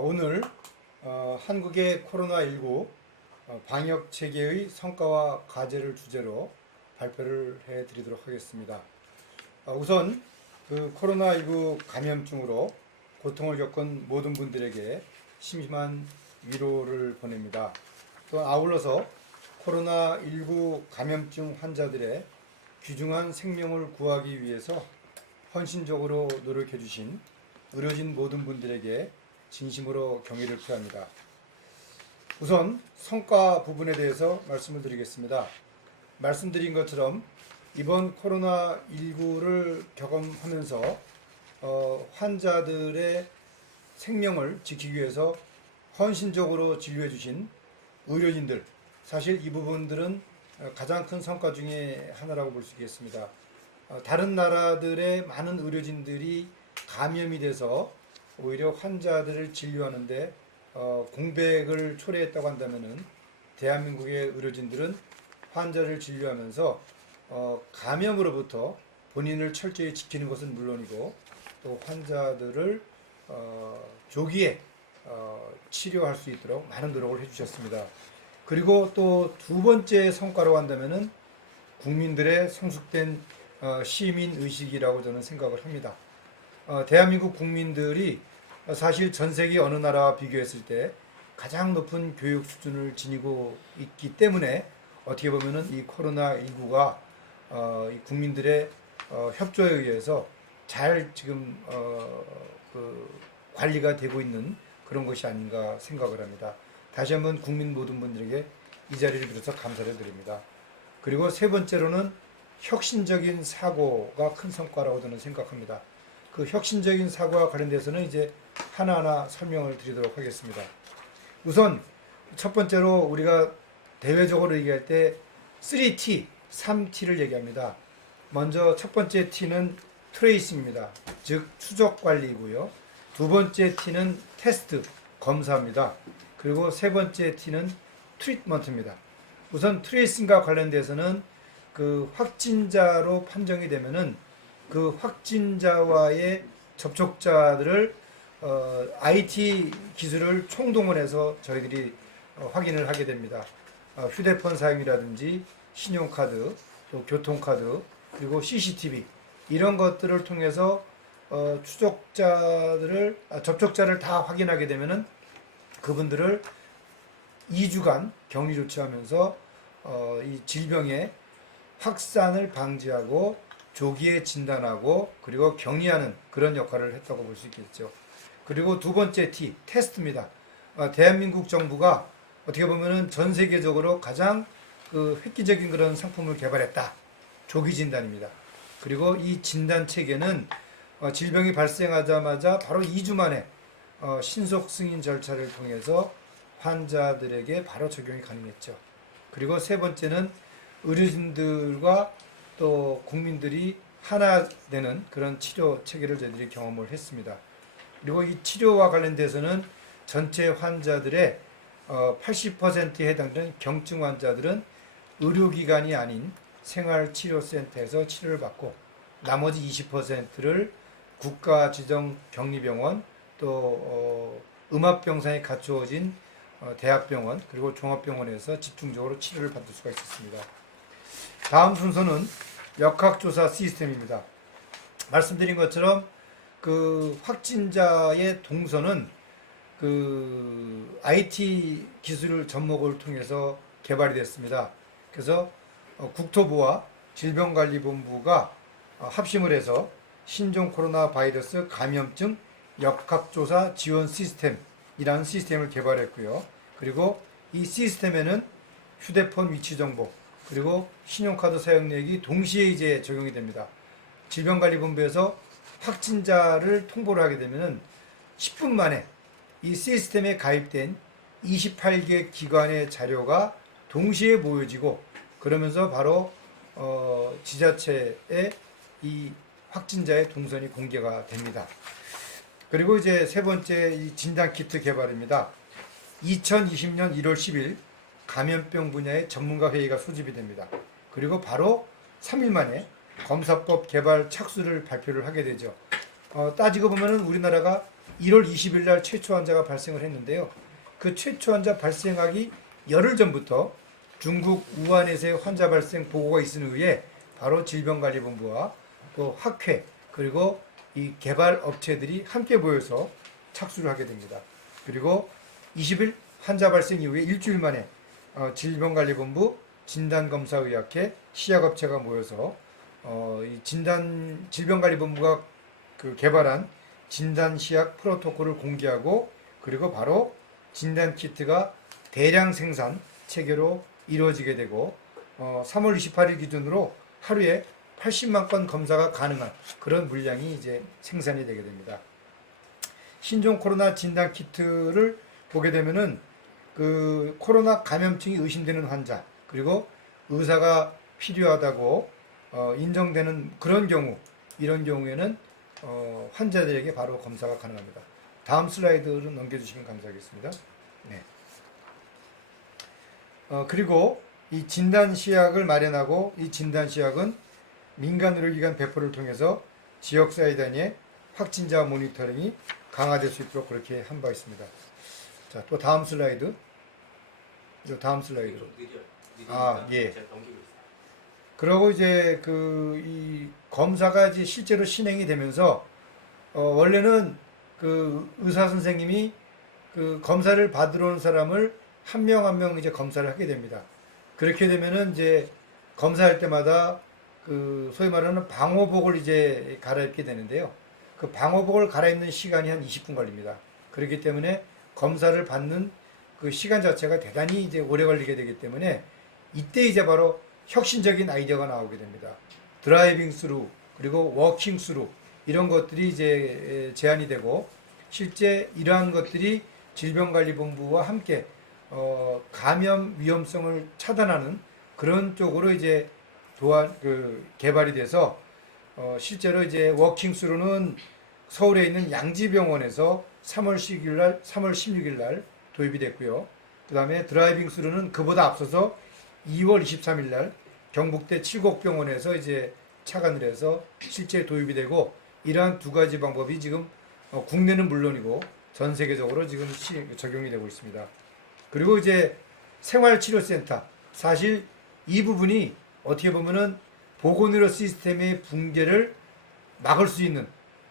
오늘 한국의 코로나19 방역 체계의 성과와 과제를 주제로 발표를 해드리도록 하겠습니다. 우선 그 코로나19 감염증으로 고통을 겪은 모든 분들에게 심심한 위로를 보냅니다. 또 아울러서 코로나19 감염증 환자들의 귀중한 생명을 구하기 위해서 헌신적으로 노력해 주신 의료진 모든 분들에게 진심으로 경의를 표합니다. 우선 성과 부분에 대해서 말씀을 드리겠습니다. 말씀드린 것처럼 이번 코로나19를 경험하면서 환자들의 생명을 지키기 위해서 헌신적으로 진료해 주신 의료진들, 사실 이 부분들은 가장 큰 성과 중에 하나라고 볼 수 있겠습니다. 다른 나라들의 많은 의료진들이 감염이 돼서 오히려 환자들을 진료하는데 공백을 초래했다고 한다면은 대한민국의 의료진들은 환자를 진료하면서 감염으로부터 본인을 철저히 지키는 것은 물론이고 또 환자들을 조기에 치료할 수 있도록 많은 노력을 해주셨습니다. 그리고 또 두 번째 성과로 한다면은 국민들의 성숙된 시민 의식이라고 저는 생각을 합니다. 대한민국 국민들이 사실 전 세계 어느 나라와 비교했을 때 가장 높은 교육 수준을 지니고 있기 때문에 어떻게 보면은 이 코로나19가 이 국민들의 협조에 의해서 잘 지금 관리가 되고 있는 그런 것이 아닌가 생각을 합니다. 다시 한번 국민 모든 분들에게 이 자리를 빌어서 감사를 드립니다. 그리고 세 번째로는 혁신적인 사고가 큰 성과라고 저는 생각합니다. 그 혁신적인 사고와 관련돼서는 이제 하나하나 설명을 드리도록 하겠습니다. 우선 첫 번째로 우리가 대외적으로 얘기할 때 3T, 3T를 얘기합니다. 먼저 첫 번째 T는 트레이싱입니다. 즉 추적 관리이고요. 두 번째 T는 테스트, 검사입니다. 그리고 세 번째 T는 트리트먼트입니다. 우선 트레이싱과 관련돼서는 그 확진자로 판정이 되면은 그 확진자와의 접촉자들을 IT 기술을 총동원해서 저희들이 확인을 하게 됩니다. 휴대폰 사용이라든지 신용카드, 또 교통카드, 그리고 CCTV 이런 것들을 통해서 접촉자를 다 확인하게 되면은 그분들을 2주간 격리 조치하면서 이 질병의 확산을 방지하고 조기에 진단하고 그리고 격리하는 그런 역할을 했다고 볼 수 있겠죠. 그리고 두 번째 T, 테스트입니다. 대한민국 정부가 어떻게 보면은 전 세계적으로 가장 그 획기적인 그런 상품을 개발했다. 조기 진단입니다. 그리고 이 진단 체계는 질병이 발생하자마자 바로 2주 만에 신속 승인 절차를 통해서 환자들에게 바로 적용이 가능했죠. 그리고 세 번째는 의료진들과 또 국민들이 하나 되는 그런 치료 체계를 저희들이 경험을 했습니다. 그리고 이 치료와 관련돼서는 전체 환자들의 80%에 해당되는 경증 환자들은 의료기관이 아닌 생활치료센터에서 치료를 받고 나머지 20%를 국가 지정 격리병원 또 음압병상에 갖추어진 대학병원 그리고 종합병원에서 집중적으로 치료를 받을 수가 있었습니다. 다음 순서는 역학조사 시스템입니다. 말씀드린 것처럼 그 확진자의 동선은 그 IT 기술을 접목을 통해서 개발이 됐습니다. 그래서 국토부와 질병관리본부가 합심을 해서 신종 코로나 바이러스 감염증 역학조사 지원 시스템이라는 시스템을 개발했고요. 그리고 이 시스템에는 휴대폰 위치 정보 그리고 신용카드 사용액이 동시에 이제 적용이 됩니다. 질병관리본부에서 확진자를 통보를 하게 되면은 10분 만에 이 시스템에 가입된 28개 기관의 자료가 동시에 모여지고 그러면서 바로 지자체에 이 확진자의 동선이 공개가 됩니다. 그리고 이제 세 번째 이 진단키트 개발입니다. 2020년 1월 10일 감염병 분야의 전문가 회의가 소집이 됩니다. 그리고 바로 3일 만에 검사법 개발 착수를 발표를 하게 되죠. 따지고 보면은 우리나라가 1월 20일 날 최초 환자가 발생을 했는데요. 그 최초 환자 발생하기 열흘 전부터 중국 우한에서의 환자 발생 보고가 있은 후에 바로 질병관리본부와 또 학회 그리고 이 개발 업체들이 함께 모여서 착수를 하게 됩니다. 그리고 20일 환자 발생 이후에 일주일 만에 질병관리본부, 진단검사의학회, 시약업체가 모여서 이 질병관리본부가 그 개발한 진단시약 프로토콜을 공개하고 그리고 바로 진단키트가 대량 생산 체계로 이루어지게 되고 3월 28일 기준으로 하루에 80만 건 검사가 가능한 그런 물량이 이제 생산이 되게 됩니다. 신종 코로나 진단 키트를 보게 되면은 그 코로나 감염증이 의심되는 환자 그리고 의사가 필요하다고 인정되는 그런 경우 이런 경우에는 환자들에게 바로 검사가 가능합니다. 다음 슬라이드를 넘겨주시면 감사하겠습니다. 네. 그리고 이 진단시약을 마련하고 이 진단시약은 민간의료기관 배포를 통해서 지역사회 단위의 확진자 모니터링이 강화될 수 있도록 그렇게 한 바 있습니다. 자, 또 다음 슬라이드. 다음 슬라이드. 예. 그리고 이제 이 검사가 이제 실제로 실행이 되면서 원래는 그 의사 선생님이 그 검사를 받으러 온 사람을 한 명 한 명 이제 검사를 하게 됩니다. 그렇게 되면은 이제 검사할 때마다 그 소위 말하는 방호복을 이제 갈아입게 되는데요. 그 방호복을 갈아입는 시간이 한 20분 걸립니다. 그렇기 때문에 검사를 받는 그 시간 자체가 대단히 이제 오래 걸리게 되기 때문에 이때 이제 바로 혁신적인 아이디어가 나오게 됩니다. 드라이빙 스루 그리고 워킹 스루 이런 것들이 이제 제안이 되고 실제 이러한 것들이 질병관리본부와 함께 감염 위험성을 차단하는 그런 쪽으로 이제 개발이 돼서 실제로 이제 워킹 스루는 서울에 있는 양지병원에서 3월 16일 날 도입이 됐고요. 그 다음에 드라이빙 스루는 그보다 앞서서 2월 23일 날 경북대 칠곡병원에서 이제 착안을 해서 실제 도입이 되고 이러한 두 가지 방법이 지금 국내는 물론이고 전 세계적으로 지금 적용이 되고 있습니다. 그리고 이제 생활치료센터 사실 이 부분이 어떻게 보면은 보건의료 시스템의 붕괴를 막을 수 있는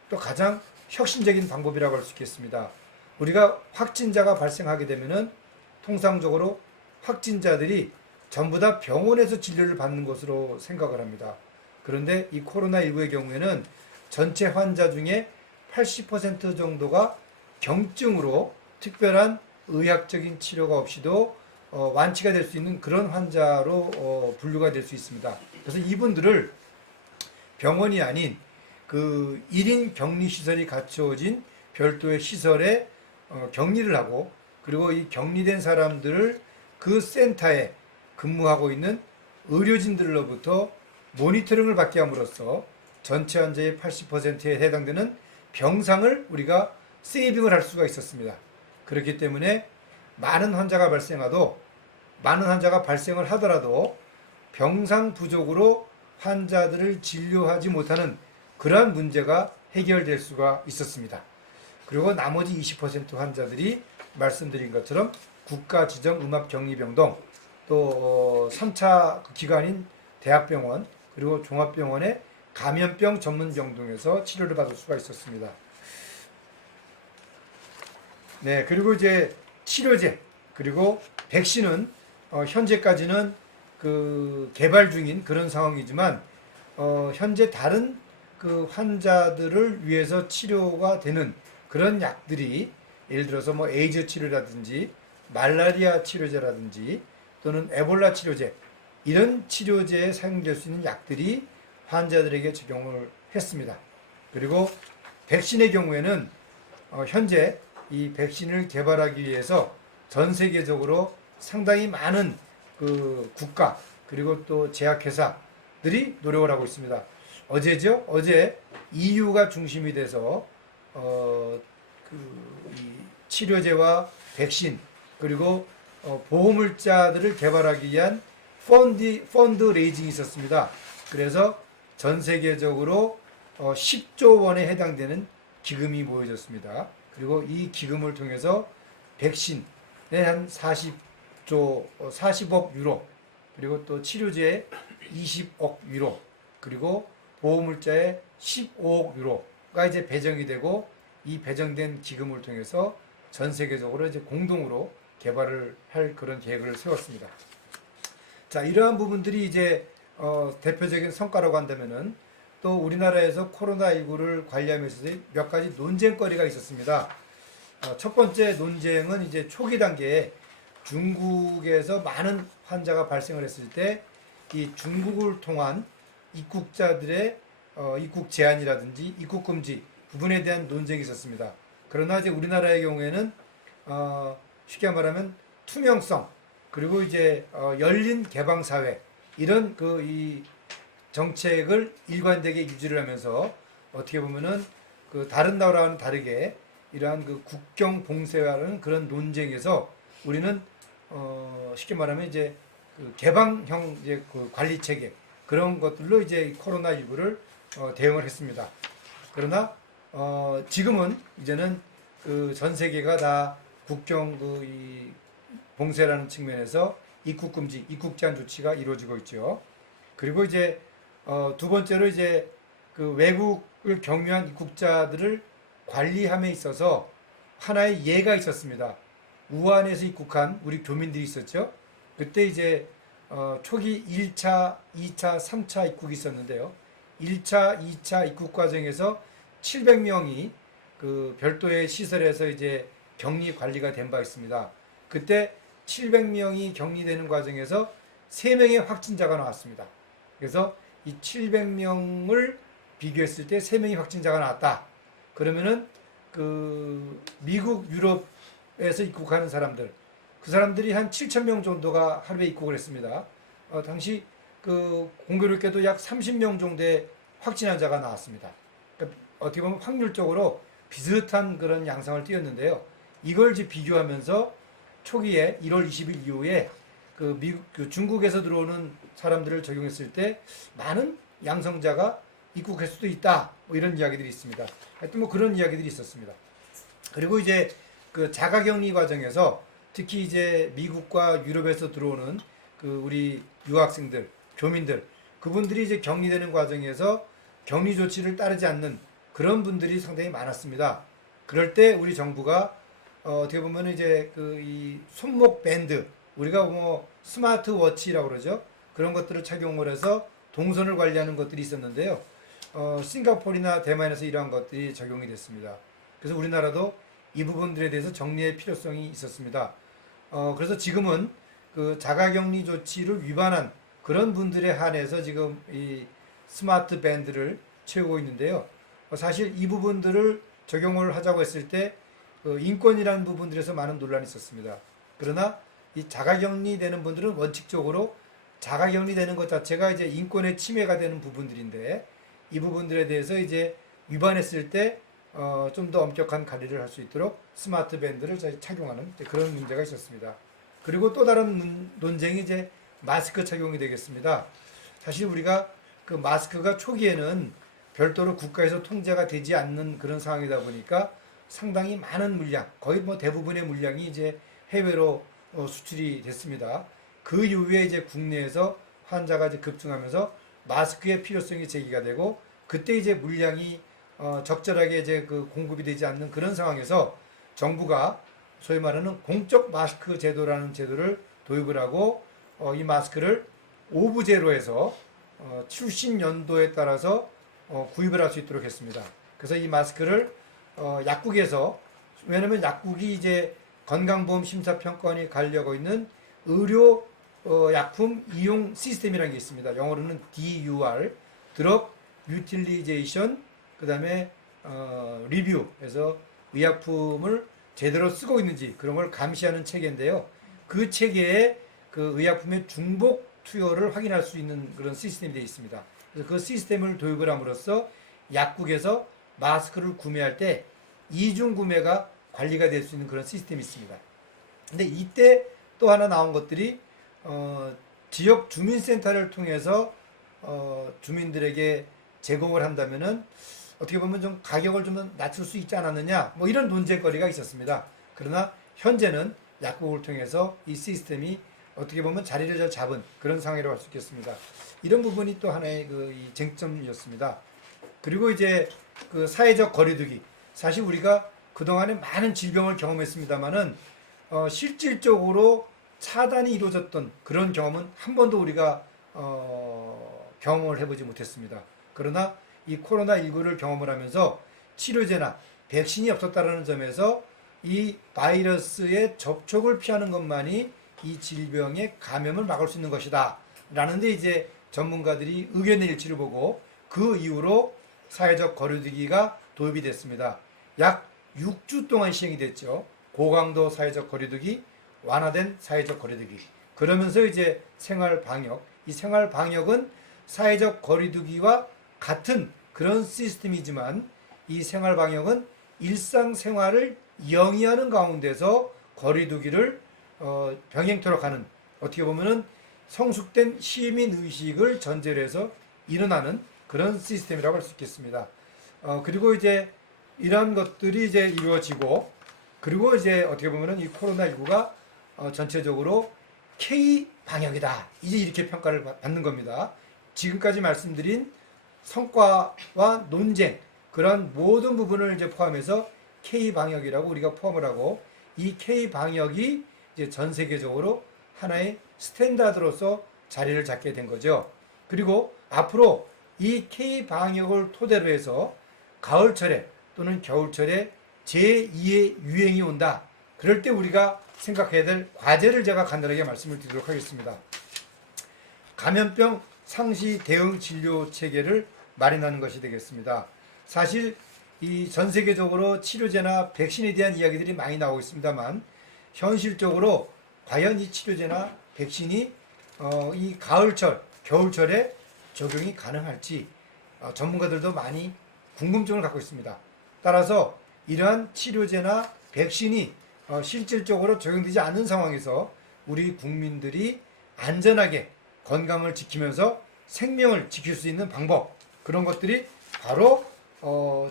또 가장 혁신적인 방법이라고 할 수 있겠습니다. 우리가 확진자가 발생하게 되면은 통상적으로 확진자들이 전부 다 병원에서 진료를 받는 것으로 생각을 합니다. 그런데 이 코로나19의 경우에는 전체 환자 중에 80% 정도가 경증으로 특별한 의학적인 치료가 없이도 완치가 될 수 있는 그런 환자로 분류가 될 수 있습니다. 그래서 이분들을 병원이 아닌 그 1인 격리시설이 갖춰진 별도의 시설에 격리를 하고 그리고 이 격리된 사람들을 그 센터에 근무하고 있는 의료진들로부터 모니터링을 받게 함으로써 전체 환자의 80%에 해당되는 병상을 우리가 세이빙을 할 수가 있었습니다. 그렇기 때문에 많은 환자가 발생을 하더라도 병상 부족으로 환자들을 진료하지 못하는 그러한 문제가 해결될 수가 있었습니다. 그리고 나머지 20% 환자들이 말씀드린 것처럼 국가 지정 음압격리병동 또 3차 기관인 대학병원 그리고 종합병원의 감염병 전문병동에서 치료를 받을 수가 있었습니다. 네, 그리고 이제 치료제 그리고 백신은 현재까지는 그 개발 중인 그런 상황이지만 현재 다른 그 환자들을 위해서 치료가 되는 그런 약들이 예를 들어서 뭐 에이즈 치료라든지 말라리아 치료제라든지 또는 에볼라 치료제 이런 치료제에 사용될 수 있는 약들이 환자들에게 적용을 했습니다. 그리고 백신의 경우에는 현재 이 백신을 개발하기 위해서 전 세계적으로 상당히 많은 그 국가 그리고 또 제약회사들이 노력을 하고 있습니다. 어제 EU가 중심이 돼서 이 치료제와 백신 그리고 보호물자들을 개발하기 위한 펀드 레이징이 있었습니다. 그래서 전 세계적으로 10조 원에 해당되는 기금이 모여졌습니다. 그리고 이 기금을 통해서 백신에 한 40억 유로, 그리고 또 치료제에 20억 유로, 그리고 보호물자에 15억 유로가 이제 배정이 되고, 이 배정된 기금을 통해서 전 세계적으로 이제 공동으로 개발을 할 그런 계획을 세웠습니다. 자, 이러한 부분들이 이제 대표적인 성과라고 한다면은, 또 우리나라에서 코로나19를 관리하면서 몇 가지 논쟁거리가 있었습니다. 첫 번째 논쟁은 이제 초기 단계에 중국에서 많은 환자가 발생을 했을 때 이 중국을 통한 입국자들의 입국 제한이라든지 입국 금지 부분에 대한 논쟁이 있었습니다. 그러나 이제 우리나라의 경우에는 쉽게 말하면 투명성, 그리고 이제 열린 개방 사회, 이런 이 정책을 일관되게 유지를 하면서 어떻게 보면은 그 다른 나라와는 다르게 이러한 그 국경 봉쇄하는 그런 논쟁에서 우리는 쉽게 말하면 이제 그 개방형 이제 그 관리 체계, 그런 것들로 이제 코로나19를 대응을 했습니다. 그러나 지금은 이제는 그 전 세계가 다 국경 이 봉쇄라는 측면에서 입국 금지, 입국 제한 조치가 이루어지고 있죠. 그리고 이제 두 번째로 이제 그 외국을 경유한 입국자들을 관리함에 있어서 하나의 예가 있었습니다. 우한에서 입국한 우리 교민들이 있었죠. 그때 이제 초기 1차, 2차, 3차 입국이 있었는데요. 1차, 2차 입국 과정에서 700명이 그 별도의 시설에서 이제 격리 관리가 된 바 있습니다. 그때 700명이 격리되는 과정에서 3명의 확진자가 나왔습니다. 그래서 이 700명을 비교했을 때 3명의 확진자가 나왔다. 그러면은 그 미국, 유럽에서 입국하는 사람들, 그 사람들이 한 7,000명 정도가 하루에 입국을 했습니다. 당시 그 공교롭게도 약 30명 정도의 확진 환자가 나왔습니다. 그러니까 어떻게 보면 확률적으로 비슷한 그런 양상을 띄었는데요. 이걸 이제 비교하면서 초기에 1월 20일 이후에 그 중국에서 들어오는 사람들을 적용했을 때 많은 양성자가 입국할 수도 있다. 뭐 이런 이야기들이 있습니다. 하여튼 뭐 그런 이야기들이 있었습니다. 그리고 이제 그 자가격리 과정에서 특히 이제 미국과 유럽에서 들어오는 그 우리 유학생들, 교민들, 그분들이 이제 격리되는 과정에서 격리 조치를 따르지 않는 그런 분들이 상당히 많았습니다. 그럴 때 우리 정부가 어떻게 보면 이제 그 이 손목 밴드, 우리가 뭐 스마트워치라고 그러죠. 그런 것들을 착용을 해서 동선을 관리하는 것들이 있었는데요. 싱가포르나 대만에서 이러한 것들이 적용이 됐습니다. 그래서 우리나라도 이 부분들에 대해서 정리의 필요성이 있었습니다. 그래서 지금은 그 자가격리 조치를 위반한 그런 분들에 한해서 지금 이 스마트 밴드를 채우고 있는데요. 사실 이 부분들을 적용을 하자고 했을 때 그 인권이라는 부분들에서 많은 논란이 있었습니다. 그러나 이 자가격리되는 분들은 원칙적으로 자가격리되는 것 자체가 이제 인권의 침해가 되는 부분들인데, 이 부분들에 대해서 이제 위반했을 때 좀 더 엄격한 관리를 할 수 있도록 스마트 밴드를 착용하는 그런 문제가 있었습니다. 그리고 또 다른 논쟁이 이제 마스크 착용이 되겠습니다. 사실 우리가 그 마스크가 초기에는 별도로 국가에서 통제가 되지 않는 그런 상황이다 보니까 상당히 많은 물량, 거의 뭐 대부분의 물량이 이제 해외로 수출이 됐습니다. 그 이후에 이제 국내에서 환자가 이제 급증하면서 마스크의 필요성이 제기가 되고, 그때 이제 물량이 적절하게 이제 그 공급이 되지 않는 그런 상황에서 정부가 소위 말하는 공적 마스크 제도라는 제도를 도입을 하고 이 마스크를 오브제로 해서 출신 연도에 따라서 구입을 할 수 있도록 했습니다. 그래서 이 마스크를 약국에서, 왜냐하면 약국이 이제 건강보험 심사평가원이 가려고 있는 의료 약품 이용 시스템이라는 게 있습니다. 영어로는 DUR, Drug Utilization, 그 다음에 리뷰에서 의약품을 제대로 쓰고 있는지 그런 걸 감시하는 체계인데요. 그 체계에 그 의약품의 중복 투여를 확인할 수 있는 그런 시스템이 되어 있습니다. 그래서 그 시스템을 도입을 함으로써 약국에서 마스크를 구매할 때 이중 구매가 관리가 될 수 있는 그런 시스템이 있습니다. 근데 이때 또 하나 나온 것들이 지역 주민센터를 통해서 주민들에게 제공을 한다면은 어떻게 보면 좀 가격을 좀 낮출 수 있지 않았느냐, 뭐 이런 논쟁거리가 있었습니다. 그러나 현재는 약국을 통해서 이 시스템이 어떻게 보면 자리를 잡은 그런 상황이라고 할 수 있겠습니다. 이런 부분이 또 하나의 이 쟁점이었습니다. 그리고 이제 그 사회적 거리두기, 사실 우리가 그동안에 많은 질병을 경험했습니다만은 실질적으로 차단이 이루어졌던 그런 경험은 한 번도 우리가 경험을 해보지 못했습니다. 그러나 이 코로나19를 경험을 하면서 치료제나 백신이 없었다는 점에서 이 바이러스의 접촉을 피하는 것만이 이 질병의 감염을 막을 수 있는 것이다 라는 데 이제 전문가들이 의견의 일치를 보고 그 이후로 사회적 거리두기가 도입이 됐습니다. 약 6주 동안 시행이 됐죠. 고강도 사회적 거리두기, 완화된 사회적 거리두기. 그러면서 이제 생활 방역, 이 생활 방역은 사회적 거리두기와 같은 그런 시스템이지만 이 생활 방역은 일상생활을 영위하는 가운데서 거리두기를 병행토록 하는, 어떻게 보면은 성숙된 시민의식을 전제로 해서 일어나는 그런 시스템이라고 할 수 있겠습니다. 그리고 이제 이러한 것들이 이제 이루어지고, 그리고 이제 어떻게 보면은 이 코로나19가 전체적으로 K 방역이다, 이제 이렇게 평가를 받는 겁니다. 지금까지 말씀드린 성과와 논쟁, 그런 모든 부분을 이제 포함해서 K 방역이라고 우리가 포함을 하고, 이 K 방역이 이제 전 세계적으로 하나의 스탠다드로서 자리를 잡게 된 거죠. 그리고 앞으로 이 K 방역을 토대로 해서 가을철에 또는 겨울철에 제2의 유행이 온다. 그럴 때 우리가 생각해야 될 과제를 제가 간단하게 말씀을 드리도록 하겠습니다. 감염병 상시 대응 진료 체계를 마련하는 것이 되겠습니다. 사실 이 전 세계적으로 치료제나 백신에 대한 이야기들이 많이 나오고 있습니다만, 현실적으로 과연 이 치료제나 백신이 이 가을철, 겨울철에 적용이 가능할지 전문가들도 많이 궁금증을 갖고 있습니다. 따라서 이러한 치료제나 백신이 실질적으로 적용되지 않는 상황에서 우리 국민들이 안전하게 건강을 지키면서 생명을 지킬 수 있는 방법, 그런 것들이 바로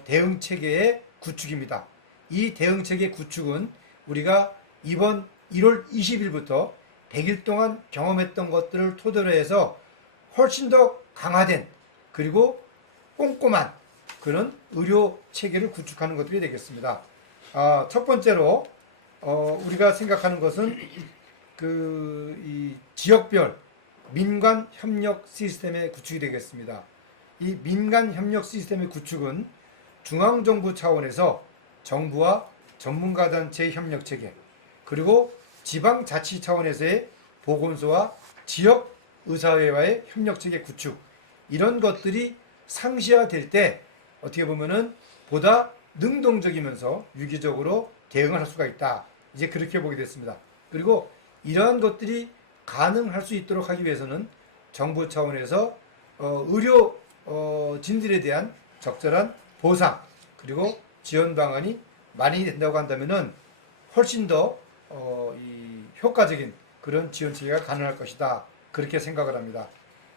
대응체계의 구축입니다. 이 대응체계 구축은 우리가 이번 1월 20일부터 100일 동안 경험했던 것들을 토대로 해서 훨씬 더 강화된, 그리고 꼼꼼한 그런 의료 체계를 구축하는 것들이 되겠습니다. 첫 번째로 우리가 생각하는 것은 이 지역별 민간 협력 시스템의 구축이 되겠습니다. 이 민간 협력 시스템의 구축은 중앙정부 차원에서 정부와 전문가단체의 협력 체계, 그리고 지방자치 차원에서의 보건소와 지역 의사회와의 협력 체계 구축, 이런 것들이 상시화될 때 어떻게 보면은 보다 능동적이면서 유기적으로 대응을 할 수가 있다, 이제 그렇게 보게 됐습니다. 그리고 이러한 것들이 가능할 수 있도록 하기 위해서는 정부 차원에서 의료 진들에 대한 적절한 보상, 그리고 지원 방안이 마련이 된다고 한다면은 훨씬 더 이 효과적인 그런 지원 체계가 가능할 것이다, 그렇게 생각을 합니다.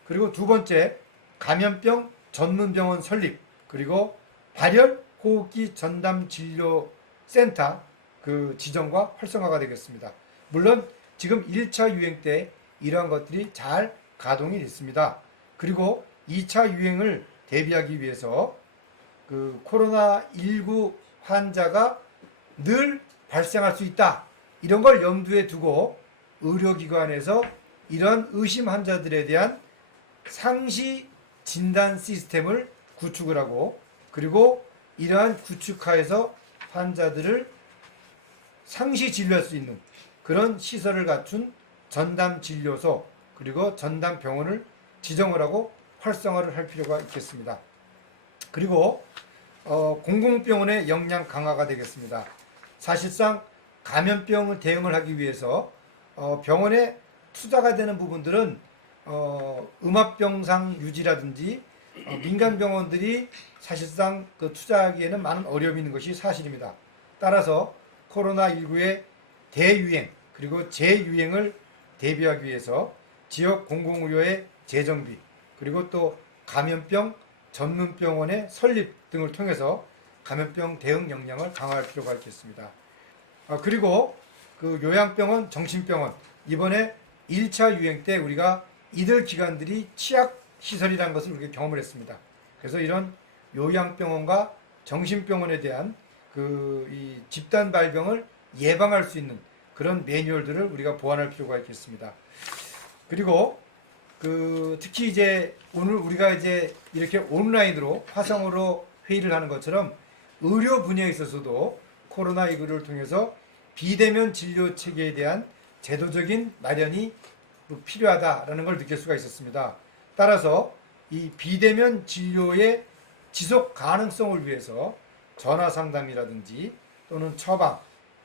그리고 두 번째, 감염병 전문병원 설립, 그리고 발열 호흡기 전담 진료 센터 그 지정과 활성화가 되겠습니다. 물론 지금 1차 유행 때 이러한 것들이 잘 가동이 됐습니다. 그리고 2차 유행을 대비하기 위해서 그 코로나19 환자가 늘 발생할 수 있다, 이런 걸 염두에 두고 의료기관에서 이런 의심 환자들에 대한 상시 진단 시스템을 구축을 하고, 그리고 이러한 구축하에서 환자들을 상시 진료할 수 있는 그런 시설을 갖춘 전담 진료소, 그리고 전담 병원을 지정을 하고 활성화를 할 필요가 있겠습니다. 그리고 공공병원의 역량 강화가 되겠습니다. 사실상 감염병을 대응을 하기 위해서 병원에 투자가 되는 부분들은 음압병상 유지라든지 민간 병원들이 사실상 그 투자하기에는 많은 어려움이 있는 것이 사실입니다. 따라서 코로나19의 대유행 그리고 재유행을 대비하기 위해서 지역 공공의료의 재정비, 그리고 또 감염병 전문병원의 설립 등을 통해서 감염병 대응 역량을 강화할 필요가 있겠습니다. 그리고 그 요양병원, 정신병원, 이번에 1차 유행 때 우리가 이들 기관들이 취약시설이라는 것을 우리가 경험을 했습니다. 그래서 이런 요양병원과 정신병원에 대한 이 집단 발병을 예방할 수 있는 그런 매뉴얼들을 우리가 보완할 필요가 있겠습니다. 그리고 특히 이제 오늘 우리가 이제 이렇게 온라인으로 화상으로 회의를 하는 것처럼 의료 분야에 있어서도 코로나19를 통해서 비대면 진료 체계에 대한 제도적인 마련이 필요하다라는 걸 느낄 수가 있었습니다. 따라서 이 비대면 진료의 지속 가능성을 위해서 전화 상담이라든지 또는 처방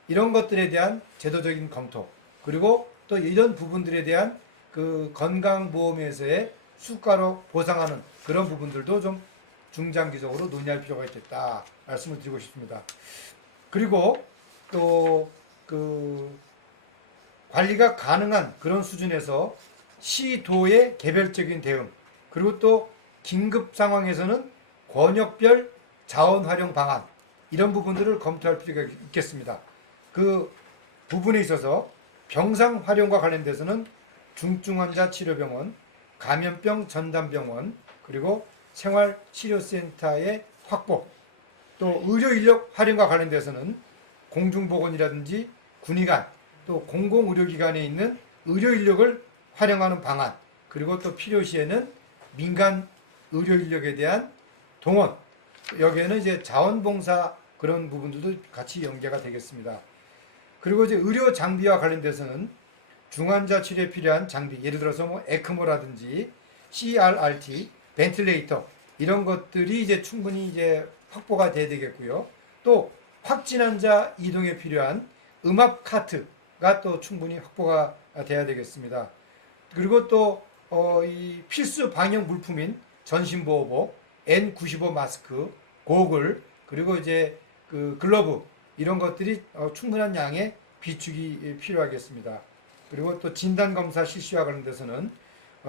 이런 것들에 대한 제도적인 검토, 그리고 또 이런 부분들에 대한 그 건강보험에서의 수가로 보상하는 그런 부분들도 좀 중장기적으로 논의할 필요가 있겠다 말씀을 드리고 싶습니다. 그리고 또 관리가 가능한 그런 수준에서 시도의 개별적인 대응, 그리고 또 긴급 상황에서는 권역별 자원 활용 방안, 이런 부분들을 검토할 필요가 있겠습니다. 그 부분에 있어서 병상 활용과 관련돼서는 중증환자 치료병원, 감염병 전담병원, 그리고 생활치료센터의 확보, 또 의료인력 활용과 관련돼서는 공중보건이라든지 군의관, 또 공공의료기관에 있는 의료인력을 활용하는 방안, 그리고 또 필요시에는 민간 의료인력에 대한 동원, 여기에는 이제 자원봉사 그런 부분들도 같이 연계가 되겠습니다. 그리고 이제 의료 장비와 관련돼서는 중환자 치료에 필요한 장비, 예를 들어서 뭐 에크모라든지 CRRT, 벤틸레이터 이런 것들이 이제 충분히 이제 확보가 돼야 되겠고요. 또 확진 환자 이동에 필요한 음압 카트가 또 충분히 확보가 돼야 되겠습니다. 그리고 또 이 필수 방역 물품인 전신보호복, N95 마스크, 고글, 그리고 이제 그 글러브 이런 것들이 충분한 양의 비축이 필요하겠습니다. 그리고 또 진단검사 실시와 관련돼서는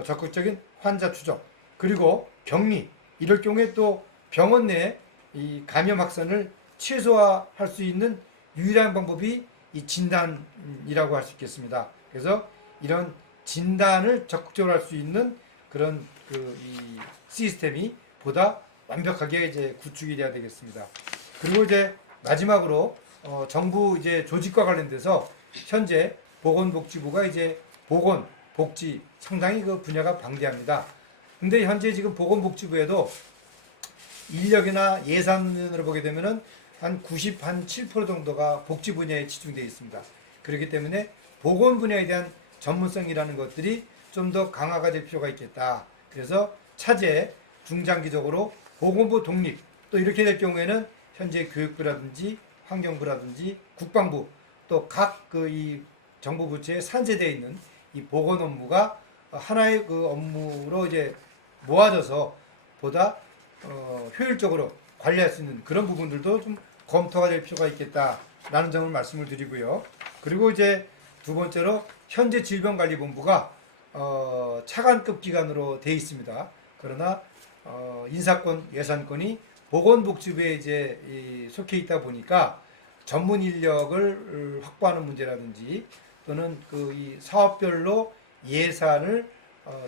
적극적인 환자 추적, 그리고 격리, 이럴 경우에 또 병원 내 이 감염 확산을 최소화할 수 있는 유일한 방법이 이 진단이라고 할 수 있겠습니다. 그래서 이런 진단을 적극적으로 할 수 있는 그런 이 시스템이 보다 완벽하게 이제 구축이 돼야 되겠습니다. 그리고 이제 마지막으로 정부 이제 조직과 관련돼서 현재 보건복지부가 이제 보건, 복지 상당히 그 분야가 방대합니다. 근데 현재 지금 보건복지부에도 인력이나 예산으로 보게 되면은 한 97% 정도가 복지 분야에 집중되어 있습니다. 그렇기 때문에 보건 분야에 대한 전문성이라는 것들이 좀 더 강화가 될 필요가 있겠다. 그래서 차제 중장기적으로 보건부 독립, 또 이렇게 될 경우에는 현재 교육부라든지 환경부라든지 국방부, 또 각 이 정부 부처에 산재되어 있는 이 보건 업무가 하나의 그 업무로 이제 모아져서 보다 효율적으로 관리할 수 있는 그런 부분들도 좀 검토가 될 필요가 있겠다라는 점을 말씀을 드리고요. 그리고 이제 두 번째로 현재 질병관리본부가 차관급 기관으로 되어 있습니다. 그러나 인사권, 예산권이 보건복지부에 이제 속해 있다 보니까 전문 인력을 확보하는 문제라든지 또는 이 사업별로 예산을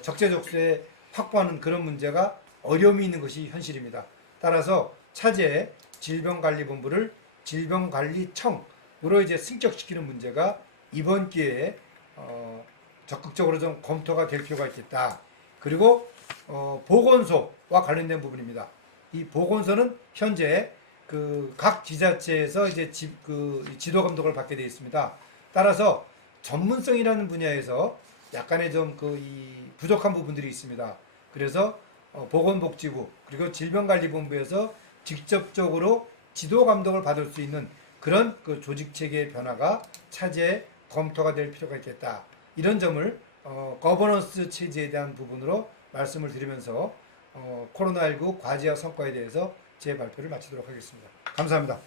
적재적소에 확보하는 그런 문제가 어려움이 있는 것이 현실입니다. 따라서 차제 질병관리본부를 질병관리청으로 이제 승격시키는 문제가 이번 기회에 적극적으로 좀 검토가 될 필요가 있겠다. 그리고 보건소와 관련된 부분입니다. 이 보건소는 현재 각 지자체에서 이제 지도 감독을 받게 되어 있습니다. 따라서 전문성이라는 분야에서 약간의 좀 이 부족한 부분들이 있습니다. 그래서 보건복지부 그리고 질병관리본부에서 직접적으로 지도 감독을 받을 수 있는 그런 조직 체계의 변화가 차제에 검토가 될 필요가 있겠다. 이런 점을 거버넌스 체제에 대한 부분으로 말씀을 드리면서 코로나19 과제와 성과에 대해서 제 발표를 마치도록 하겠습니다. 감사합니다.